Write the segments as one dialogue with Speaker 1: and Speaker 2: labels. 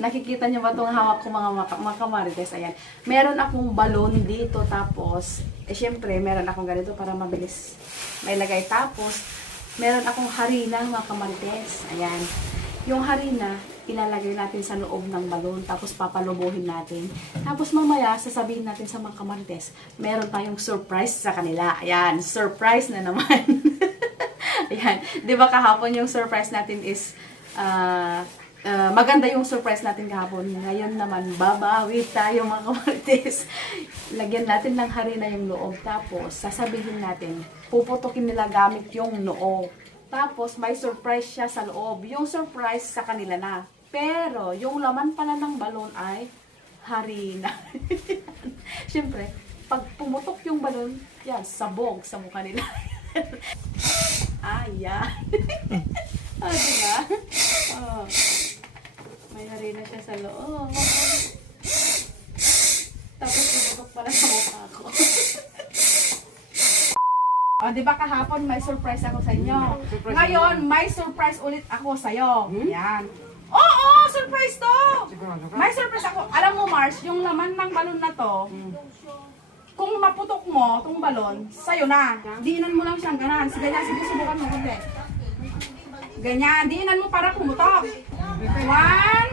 Speaker 1: nakikita niyo ba itong hawak ko mga maka, mga kamarites? Ayan. Meron akong balon dito. Tapos, eh syempre, meron akong ganito para mabilis may lagay. Tapos, meron akong harina mga kamarites. Ayan. Yung harina, ilalagay natin sa loob ng balon. Tapos, papalubuhin natin. Tapos, mamaya, sasabihin natin sa mga kamarites, meron tayong surprise sa kanila. Ayan. Surprise na naman. Ayan. Di ba kahapon yung surprise natin is ah, ah, maganda yung surprise natin kahapon. Ngayon naman, babawi tayo mga kamarites. Lagyan natin ng harina yung loob. Tapos, sasabihin natin, puputukin nila gamit yung noo. Tapos, may surprise siya sa loob. Yung surprise sa kanila na. Pero, yung laman pala ng balon ay harina. Siyempre, pag pumutok yung balon, yan, sabog sa mukha nila. Ayan. ah, diba? Oh. May harina siya sa loob. Tapos pumutok pala sa mukha ko. O, di ba kahapon may surprise ako sa inyo? Ngayon, may surprise ulit ako sa'yo. Yan. Oo, surprise to! May surprise ako. Alam mo, Mars, yung laman ng balon na to, kung maputok mo itong balon, sa'yo na. Diinan mo lang siyang ganan. Sige. Sige, subukan mo kunti. Ganyan. Diinan mo para pumutok. One,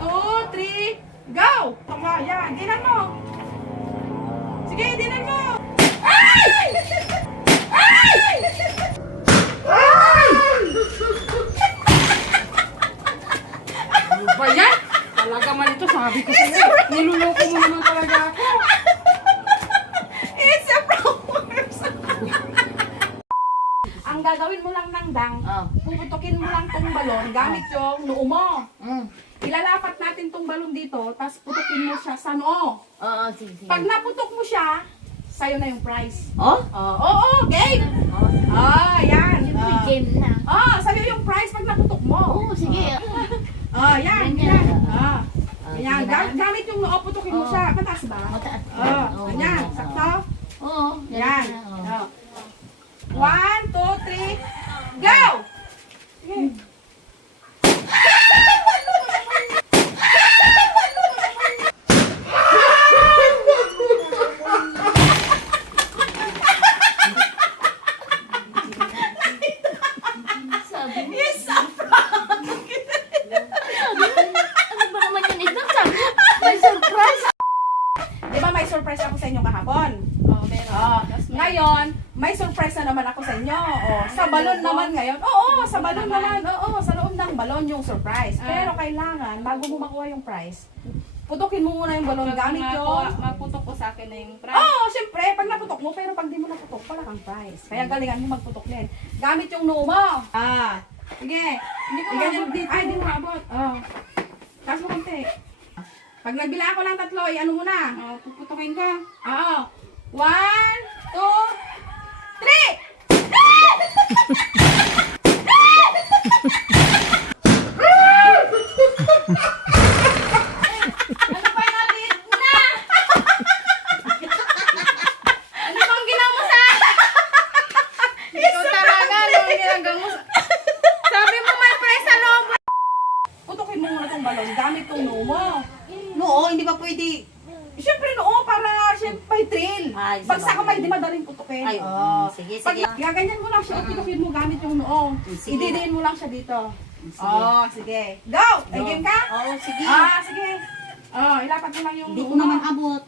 Speaker 1: two, three, go! Tama, yan. Diinan mo. Sige, diinan mo. Ay! Ay!
Speaker 2: Ano ba yan? Talaga man ito, sabi ko sa'yo. Niluloko mo naman talaga ako.
Speaker 1: Ang gagawin mo lang ng dang,
Speaker 2: Ah.
Speaker 1: puputukin mo lang tong balon gamit yung noo mo.
Speaker 2: Mm.
Speaker 1: Ilalapat natin tong balon dito, tapos putukin mo siya sa noo.
Speaker 2: Oo, sige, sige.
Speaker 1: Pag naputok mo siya, sa'yo na yung prize.
Speaker 2: Oh?
Speaker 1: Oo, oo, game! Ah, yan.
Speaker 2: Siyempre,
Speaker 1: Ah.
Speaker 2: game na.
Speaker 1: Ah, sa'yo yung prize pag naputok mo.
Speaker 2: Oo, sige.
Speaker 1: Ah, yan,
Speaker 2: Ganyan.
Speaker 1: yan. Ah.
Speaker 2: Ah,
Speaker 1: Yan,
Speaker 2: sige na.
Speaker 1: Ga- gamit yung noo, putukin mo
Speaker 2: Oo.
Speaker 1: siya. Mataas ba?
Speaker 2: Mataas.
Speaker 1: Ah,
Speaker 2: Oo,
Speaker 1: ganyan.
Speaker 2: ganyan.
Speaker 1: Sakto?
Speaker 2: Oo.
Speaker 1: Yan.
Speaker 2: na, oo.
Speaker 1: Oh. One, two, three, go!
Speaker 2: Sabi mo.
Speaker 1: Yes, Afra!
Speaker 2: Ano ba naman yun? Ito, sabi mo, may surprise.
Speaker 1: Di ba may surprise ako sa inyo kahapon?
Speaker 3: Oo, meron.
Speaker 1: Oh, ngayon, may surprise na naman ako sa inyo. Oh, sa balon naman ngayon. Oo, sa balon naman. Oo, sa loob ng balon yung surprise.
Speaker 3: Ah.
Speaker 1: Pero kailangan, bago mo makuha yung prize, putukin mo muna yung balon gamit yung...
Speaker 3: Maputok ko sa akin na yung price.
Speaker 1: Oo, oh, syempre, pag naputok mo, pero pag di mo naputok, wala kang prize. Kaya galingan mo magputok din. Gamit yung noo mo. Ah, sige.
Speaker 3: Hindi ko maabot dito.
Speaker 1: Ay, di mo maabot. Oh. Taas mo konti. Pag nagbila ako ng tatlo, ay ano muna?
Speaker 3: Oh, puputokin ka.
Speaker 1: Oo. One, two, three! ano ba natin na? ano bang ginawa mo sa
Speaker 3: Ikaw talaga, ano ang ginagawa mo? sa- Sabi mo may price sa loob.
Speaker 1: Putukin mo muna tong balon gamit tong noo mo.
Speaker 2: Oo, hindi ba pwede?
Speaker 1: Siyempre noo para siyempre may thrill.
Speaker 2: Ay,
Speaker 1: Pag sa kamay,
Speaker 2: sabagay.
Speaker 1: di madaling putukin.
Speaker 2: Ay,
Speaker 1: Oo.
Speaker 2: mm, sige,
Speaker 1: Pag
Speaker 2: sige.
Speaker 1: gaganyan mo lang siya, putukin mo gamit yung noo.
Speaker 2: Sige.
Speaker 1: Ididiin mo lang siya dito.
Speaker 2: Sige.
Speaker 1: Oo, sige. Go! May
Speaker 2: Go.
Speaker 1: game ka?
Speaker 2: Oo, sige.
Speaker 1: Ah, sige. Oh, ilapat mo lang yung
Speaker 2: Hindi ko
Speaker 1: noo
Speaker 2: naman abot.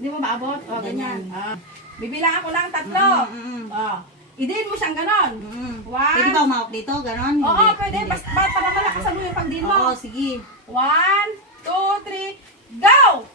Speaker 1: Di mo maabot? Oh, ganyan.
Speaker 2: Ganyan.
Speaker 1: Ah. Bibilang ako lang tatlo.
Speaker 2: Mm, mm, mm.
Speaker 1: Oh. Idiin mo siyang ganon.
Speaker 2: Mm.
Speaker 1: One.
Speaker 2: Pwede ba umawak dito? Ganon?
Speaker 1: Oo,
Speaker 2: Hindi.
Speaker 1: pwede.
Speaker 2: Hindi.
Speaker 1: Basta para malakasan mo yung pagdiin mo.
Speaker 2: Oo, sige.
Speaker 1: One, two, three, go!